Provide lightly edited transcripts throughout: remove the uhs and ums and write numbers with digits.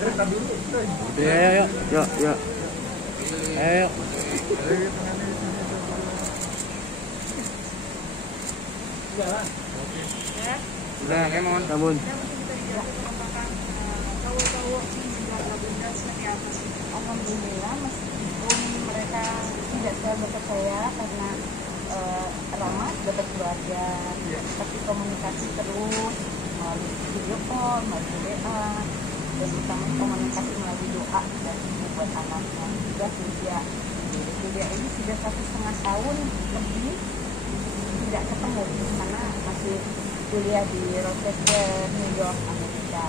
Ayo, yuk, yuk. Ayo. Udah, kemon. Sabun. Alhamdulillah, meskipun mereka tidak terlalu percaya karena ramah dapat keluarga, tapi komunikasi terus melalui video call, melalui WA, dan utama komunikasi melalui doa dan buat anaknya. Sudah usia ini sudah 1,5 tahun lebih tidak ketemu karena masih kuliah di Rochester, New York, Amerika.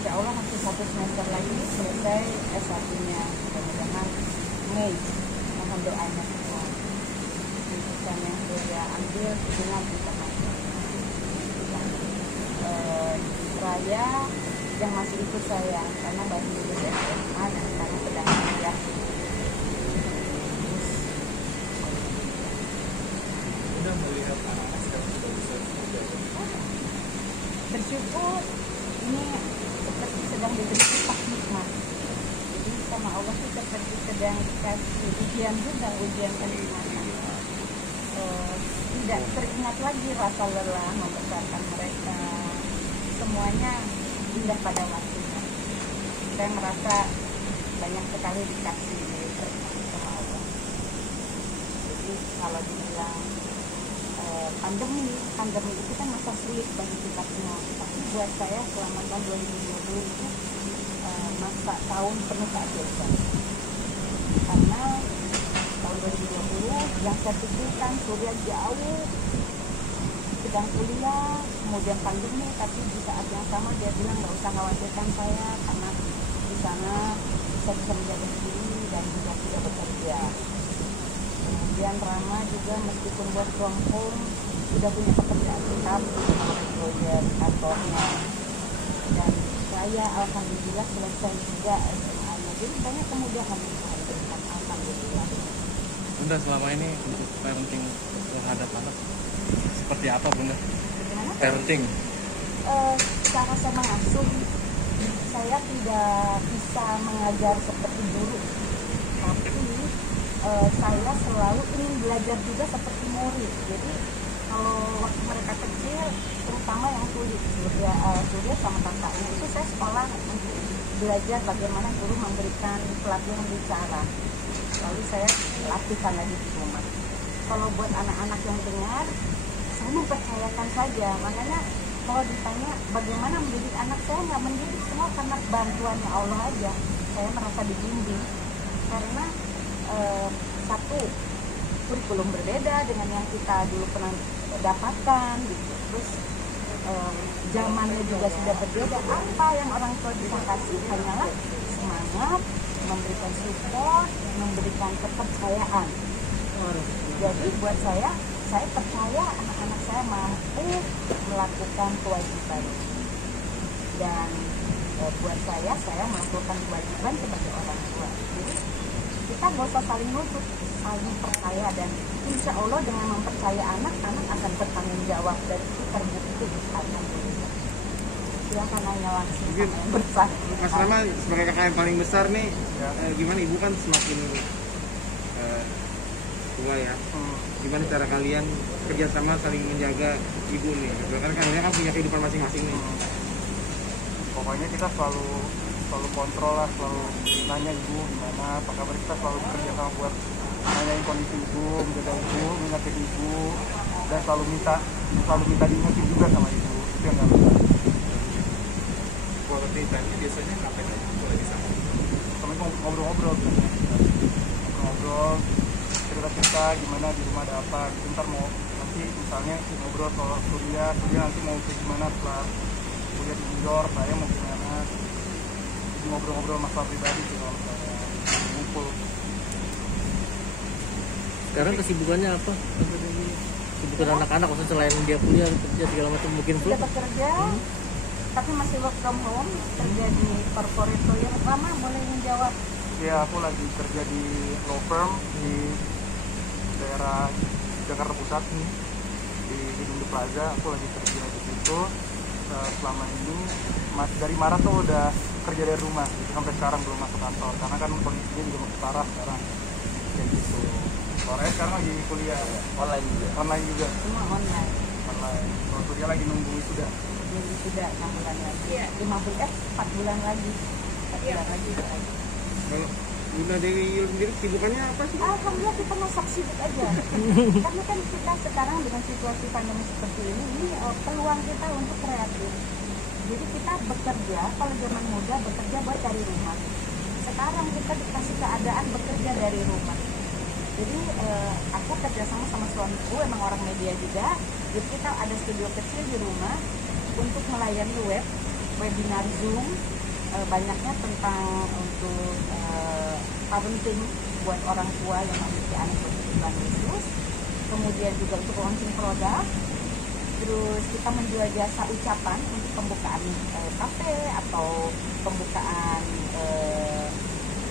Insya Allah masih 1 semester lagi selesai S1-nya. Mudah-mudahan Mei, mohon doanya semua. Jurusan yang saya ambil hubungan internasional. Raya yang masih ikut saya karena baru lulus SMA dan sekarang sedang kuliah. Udah melihat anak-anak sekarang sudah bisa bekerja. Bersyukur ini seperti sedang diberi upah nikmat. Jadi sama Allah itu seperti sedang dikasih ujian juga, ujian kenikmatan. Tidak teringat lagi rasa lelah membesarkan mereka. Semuanya indah pada waktunya. Saya merasa banyak sekali dikasih sama Allah. Jadi kalau dibilang pandemi itu kan masa sulit bagi kita semua. Tapi buat saya selama tahun 2020 itu masa tahun penuh keajaiban. Karena tahun 2020 yang saya pikirkan Surya jauh sedang kuliah, kemudian pandemi, tapi di saat yang sama dia bilang nggak usah khawatirkan saya karena di sana saya bisa menjaga diri dan juga tidak bekerja. Kemudian Rama juga meskipun work from home sudah punya pekerjaan tetap di proyek kantornya, dan saya alhamdulillah selesai juga SMA-nya. Jadi banyak kemudahan yang saya berikan, alhamdulillah. Bunda, selama ini untuk parenting terhadap anak seperti apa, Bunda? Bagaimana? Parenting. Cara saya mengasuh, saya tidak bisa mengajar seperti guru, tapi saya selalu ingin belajar juga seperti murid. Jadi kalau waktu mereka kecil, terutama yang Surya sama kakaknya itu saya sekolah untuk belajar bagaimana guru memberikan pelatihan bicara. Lalu saya latihkan lagi di rumah. Kalau buat anak-anak yang dengar, saya mempercayakan saja. Makanya kalau ditanya bagaimana mendidik anak, saya nggak mendidik, semua karena bantuannya Allah aja. Saya merasa dibimbing karena satu, kurikulum berbeda dengan yang kita dulu pernah dapatkan gitu. Terus zamannya juga sudah berbeda. Apa yang orang tua bisa kasih hanyalah semangat, memberikan support, memberikan kepercayaan. Jadi buat saya percaya anak-anak saya mampu melakukan kewajiban. Dan buat saya melakukan kewajiban sebagai orang tua. Jadi kita nggak usah saling nuntut, saling percaya, dan insya Allah dengan mempercaya anak akan bertanggung jawab dan itu terbukti. Alhamdulillah. Silakan nanya langsung. Mungkin besar. Mas Rama sebagai kakak yang paling besar nih, gimana ibu kan semakin tua ya? Gimana cara kalian kerjasama saling menjaga ibu nih? Karena kalian kan punya kehidupan masing-masing nih. Pokoknya kita selalu kontrol lah, selalu nanya ibu gimana, apa kabar, kita selalu bekerja sama buat nanyain kondisi ibu, menjaga ibu, mengingatkan ibu, dan selalu minta diingetin juga sama ibu. Itu yang nggak bisa. Quality time-nya biasanya ngapain aja kalau lagi sama? Kami ngobrol-ngobrol cerita gimana di rumah ada apa. Ntar mau nanti misalnya ngobrol soal kuliah nanti mau ke gimana setelah kuliah di New York, saya mau gimana. Ngobrol-ngobrol masalah pribadi sih kalau misalnya ngumpul. Sekarang kesibukannya apa? Kesibukan anak-anak, maksudnya selain dia kuliah, kerja segala macam, mungkin Sudah bekerja, tapi masih work from home, kerja di corporate lawyer. Rama boleh menjawab? Ya, aku lagi kerja di law firm di daerah Jakarta Pusat nih, di Gedung The Plaza. Aku lagi kerja di situ selama ini. Dari Maret tuh udah kerja dari rumah gitu. Sampai sekarang belum masuk kantor karena kan kondisinya juga masih parah sekarang kayak gitu. Sore sekarang lagi kuliah online juga Semua online. kalau kuliah lagi nunggu sudah Jadi sudah 6 bulan lagi. 4 bulan lagi. 4 bulan lagi. Kalau Bunda Dewi Yul sendiri sibukannya apa sih? Alhamdulillah kita masak sibuk aja. Karena kan kita sekarang dengan situasi pandemi seperti ini peluang kita untuk kreatif. Jadi kita bekerja, kalau zaman muda bekerja buat dari rumah. Sekarang kita dikasih keadaan bekerja dari rumah. Jadi aku kerjasama sama suamiku, emang orang media juga. Jadi kita ada studio kecil di rumah untuk melayani webinar Zoom. Banyaknya tentang untuk parenting buat orang tua yang memiliki anak berkebutuhan khusus, kemudian juga untuk launching produk, terus kita menjual jasa ucapan untuk pembukaan kafe atau pembukaan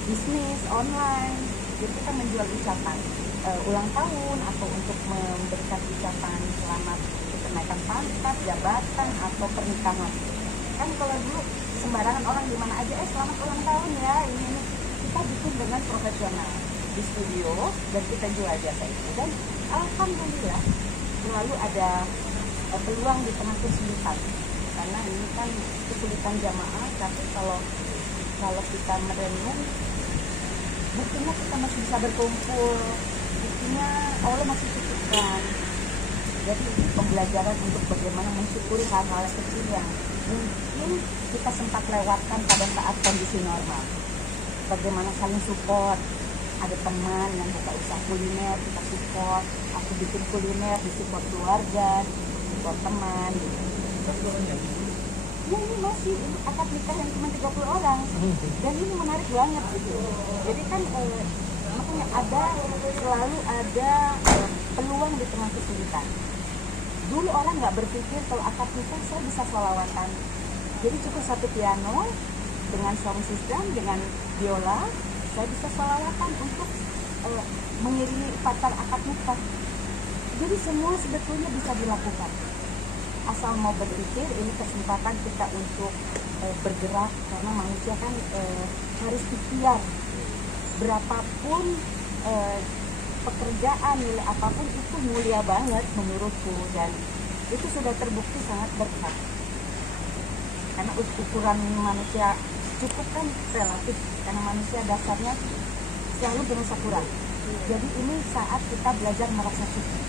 bisnis online. Jadi kita menjual ucapan ulang tahun atau untuk memberikan ucapan selamat untuk kenaikan pangkat, jabatan atau pernikahan. Kan kalau dulu sembarangan orang di mana aja selamat ulang tahun ya ini kita bikin dengan profesional di studio dan kita jual jasa itu. Dan alhamdulillah selalu ada peluang di tengah kesulitan, karena ini kan kesulitan jamaah. Tapi kalau kita merenung, buktinya kita masih bisa berkumpul, buktinya Allah masih cukupkan. Jadi ini pembelajaran untuk bagaimana mensyukuri hal-hal kecil yang mungkin kita sempat lewatkan pada saat kondisi normal. Bagaimana saling support, ada teman yang buka usaha kuliner, kita support, aku bikin kuliner, disupport keluarga, support teman gitu. Ya ini masih akad nikah yang cuma 30 orang dan ini menarik banget gitu. Jadi kan makanya selalu ada peluang di tengah kesulitan. Dulu orang nggak berpikir kalau akad nikah saya bisa sholawatan. Jadi cukup satu piano dengan sound system, dengan biola, saya bisa sholawatan untuk mengiringi upacara akad nikah. Jadi semua sebetulnya bisa dilakukan. Asal mau berpikir, ini kesempatan kita untuk bergerak, karena manusia kan harus ikhtiar. Berapapun pekerjaan, nilai apapun itu mulia banget menurutku, dan itu sudah terbukti sangat berkah. Karena ukuran manusia cukup kan relatif, karena manusia dasarnya selalu merasa kurang. Jadi ini saat kita belajar merasa cukup.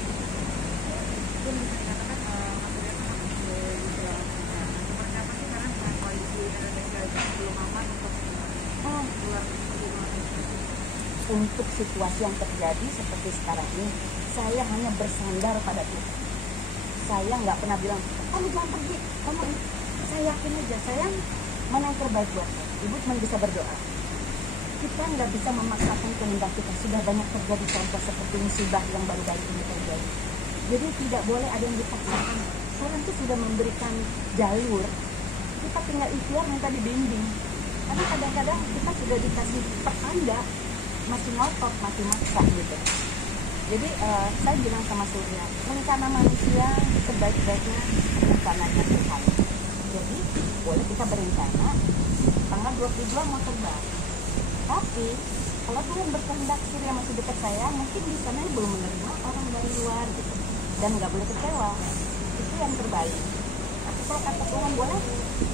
Untuk situasi yang terjadi seperti sekarang ini, saya hanya bersandar pada Tuhan. Saya nggak pernah bilang, kamu jangan pergi, kamu. Saya yakin aja, sayang, mana yang terbaik buat saya. Ibu cuma bisa berdoa. Kita nggak bisa memaksakan kehendak kita. Sudah banyak terjadi contoh seperti musibah yang baru-baru ini terjadi. Jadi tidak boleh ada yang dipaksakan. Tuhan itu sudah memberikan jalur. Kita tinggal ikhtiar minta dibimbing. Karena kadang-kadang kita sudah dikasih pertanda, masih ngotot, masih maksa gitu. Jadi saya bilang sama Surya, rencana manusia sebaik-baiknya rencananya Tuhan. Jadi boleh kita berencana tanggal 22 mau terbang. Tapi kalau Tuhan berkehendak Surya masih dekat saya, mungkin di sana belum menerima orang dari luar gitu. Dan nggak boleh kecewa. Itu yang terbaik. Tapi kalau kata Tuhan boleh,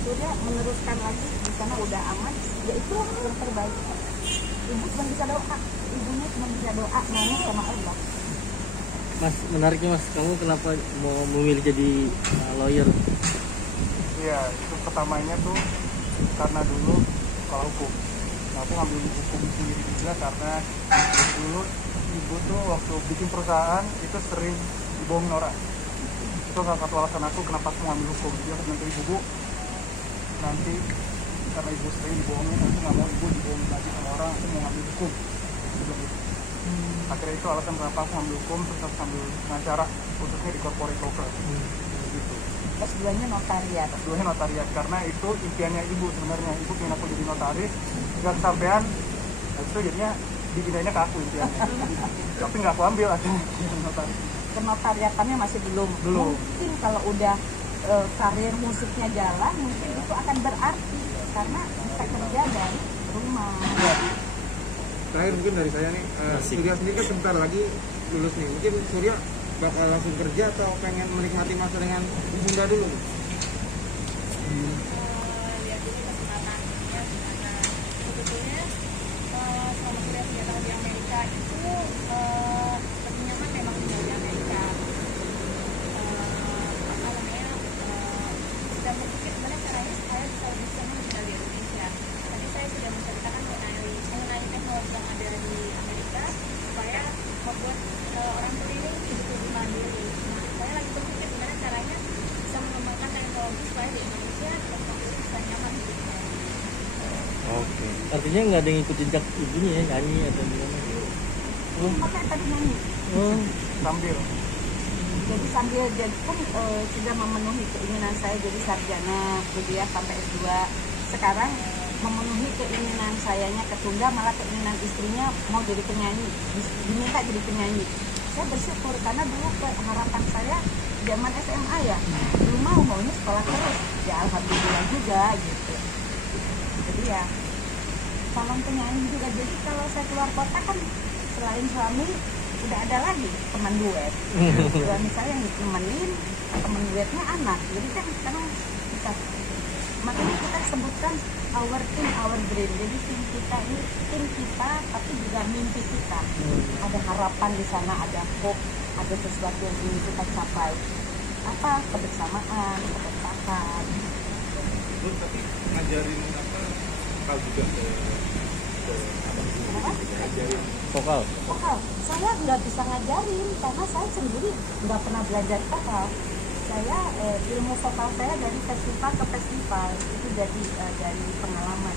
Surya meneruskan lagi di sana udah aman, ya itu yang terbaik. Ibu cuma bisa doa, ibunya cuma bisa doa, nanya sama Allah. Mas, menariknya Mas, kamu kenapa mau memilih jadi lawyer? Iya, itu pertamanya tuh karena dulu sekolah hukum. Nah, aku ngambil hukum sendiri juga karena dulu ibu tuh waktu bikin perusahaan itu sering dibohongin orang. Itu salah satu alasan aku kenapa aku ngambil hukum. Dia nanti ibu nanti karena ibu sering dibohongin, aku nggak mau ibu dibohongin lagi sama orang, aku mau ngambil hukum. Akhirnya itu alasan kenapa aku ngambil hukum, terus aku ngambil pengacara khususnya di corporate law firm. Gitu. S2-nya notariat. S2-nya notariat karena itu impiannya ibu sebenarnya. Ibu pengen aku jadi notaris, nggak kesampean, itu jadinya dipindahinnya ke aku impiannya. Tapi nggak aku ambil akhirnya notaris. Kenotariatannya masih belum. Mungkin kalau udah karir musiknya jalan, mungkin itu akan berarti karena bisa kerja dari rumah. Terakhir mungkin dari saya nih, Asik. Surya sendiri kan sebentar lagi lulus nih. Mungkin Surya bakal langsung kerja atau pengen menikmati masa dengan Bunda dulu? Lihat dulu kesempatannya gimana. Sebetulnya selama kuliah 3 tahun di Amerika itu lebih nyaman memang tinggal di Amerika. Apa namanya, sudah berpikir gimana caranya supaya bisa lebih senang tinggal di Indonesia. Tadi saya sudah menceritakan mengenai teknologi yang ada di Amerika supaya membuat orang tuli ini hidup lebih mandiri. Nah, saya lagi berpikir gimana caranya bisa mengembangkan teknologi supaya di Indonesia orang tuli bisa nyaman hidupnya. Oke. Artinya nggak ada yang ikut jejak ibunya ya, nyanyi atau gimana? Oh, Oke, tadi nyanyi. oh. Sambil Jadi sambil jadi kan sudah memenuhi keinginan saya jadi sarjana kuliah sampai S2. Sekarang memenuhi keinginan sayanya ketunda, malah keinginan istrinya mau jadi penyanyi, diminta jadi penyanyi. Saya bersyukur karena dulu harapan saya zaman SMA ya, belum maunya sekolah terus. Ya alhamdulillah juga gitu. Jadi ya calon penyanyi juga. Jadi kalau saya keluar kota kan selain suami udah ada lagi teman duet. Suami saya yang nemenin, teman duetnya anak. Jadi kan sekarang bisa. Makanya kita sebutkan our team, our dream. Jadi tim kita ini tim kita, tapi juga mimpi kita. Ada harapan di sana, ada hope, ada sesuatu yang ingin kita capai. Apa kebersamaan, kebersamaan. Belum, tapi ngajarin apa hal juga ke Kenapa? ngajarin Vokal. Vokal, saya nggak bisa ngajarin karena saya sendiri nggak pernah belajar vokal. Saya ilmu vokal saya dari festival ke festival itu dari pengalaman.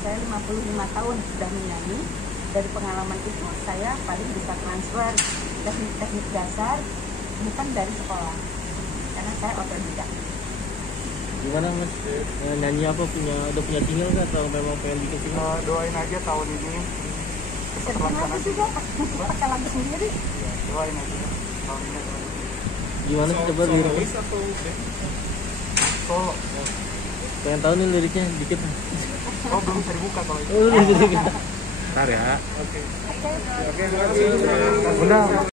Saya 55 tahun sudah menyanyi. Dari pengalaman itu saya paling bisa transfer teknik-teknik dasar bukan dari sekolah karena saya otodidak. Gimana mas? Nyanyi apa udah punya single nggak atau memang pengen bikin single? doain aja tahun ini Sedang lagu juga pakai lagu sendiri. ya, doain aja tahun ini ada lagi. Gimana coba lirik? solois atau Solo Pengen tahu nih liriknya dikit. oh belum bisa dibuka kalau itu Oh, ntar ya? Oke. Oke, terima kasih. Bunda